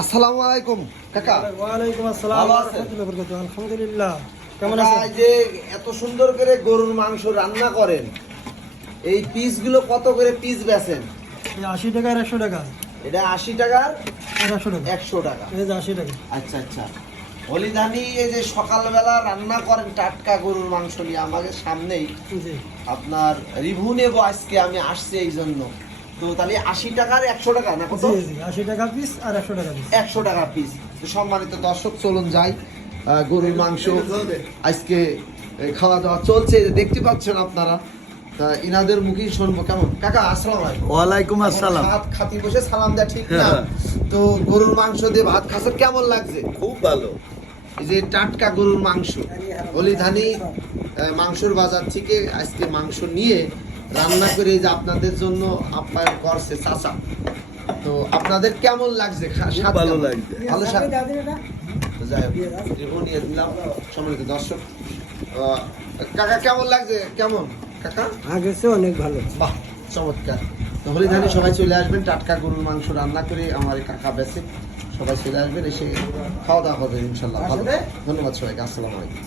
আসসালামু আলাইকুম কাকা। ওয়ালাইকুম আসসালাম ভালো ওয়া আছেন? রাহমাতুল্লাহি ওয়া বারাকাতুহু। আলহামদুলিল্লাহ। কেমন কাকা, আছেন? এই যে এত সুন্দর করে গরুর মাংস রান্না করেন, এই পিসগুলো কত করে পিস বেচেন? এই 80 টাকা আর 100 টাকা। এটা 80 টাকার আর 100 টাকা। 100 টাকা। এই যে 80 টাকা। আচ্ছা আচ্ছা। হলিধানি এই যে সকালবেলা রান্না করেন টাটকা গরুর মাংস নিয়ে আমাদের সামনেই, জি। আপনার রিভিউ নেব আজকে, আমি আসছি এই জন্য। তো তাহলে 80 টাকার 100 টাকা না কত? জি জি 80 টাকা পিস আর 100 টাকা পিস। 100 টাকা পিস। তো সম্মানিত দর্শক, চলুন যাই। গরুর মাংস আজকে খাওয়া দাওয়া চলছে, দেখতে পাচ্ছেন আপনারা। তা ইনাদের মুখেই শুনবো। কেমন কাকা? আসসালামু আলাইকুম। ওয়ালাইকুম আসসালাম। ভাত খাতি বসে সালাম দেয়া ঠিক না? তো গরুর মাংস দিয়ে ভাত খাচ্ছেন, কেমন লাগছে? খুব ভালো। এই যে টাটকা গরুর মাংস, হলিধানি মাংসর বাজার থেকে আজকে মাংস নিয়ে রান্না করে এই যে আপনাদের জন্য আপ্যায়ন করছে চাচা। তো আপনাদের কেমন লাগছে? স্বাদ ভালো কেমন? লাগছে। ভালো স্বাদ। তো যাই হোক, রিভিউ নিয়ে দিলাম। সম্মানিত দর্শক, কাকা কেমন লাগছে? কেমন কাকা? আগে চেয়ে অনেক ভালো। বাহ, চমৎকার। তো হলিধানি সবাই চলে আসবেন, টাটকা গরুর মাংস রান্না করে আমার এই কাকা বেছে সবাই চলে আসবেন, এসে খাওয়া দাওয়া হবে ইনশাল্লাহ। ভালো, ধন্যবাদ সবাইকে। আসসালামু আলাইকুম।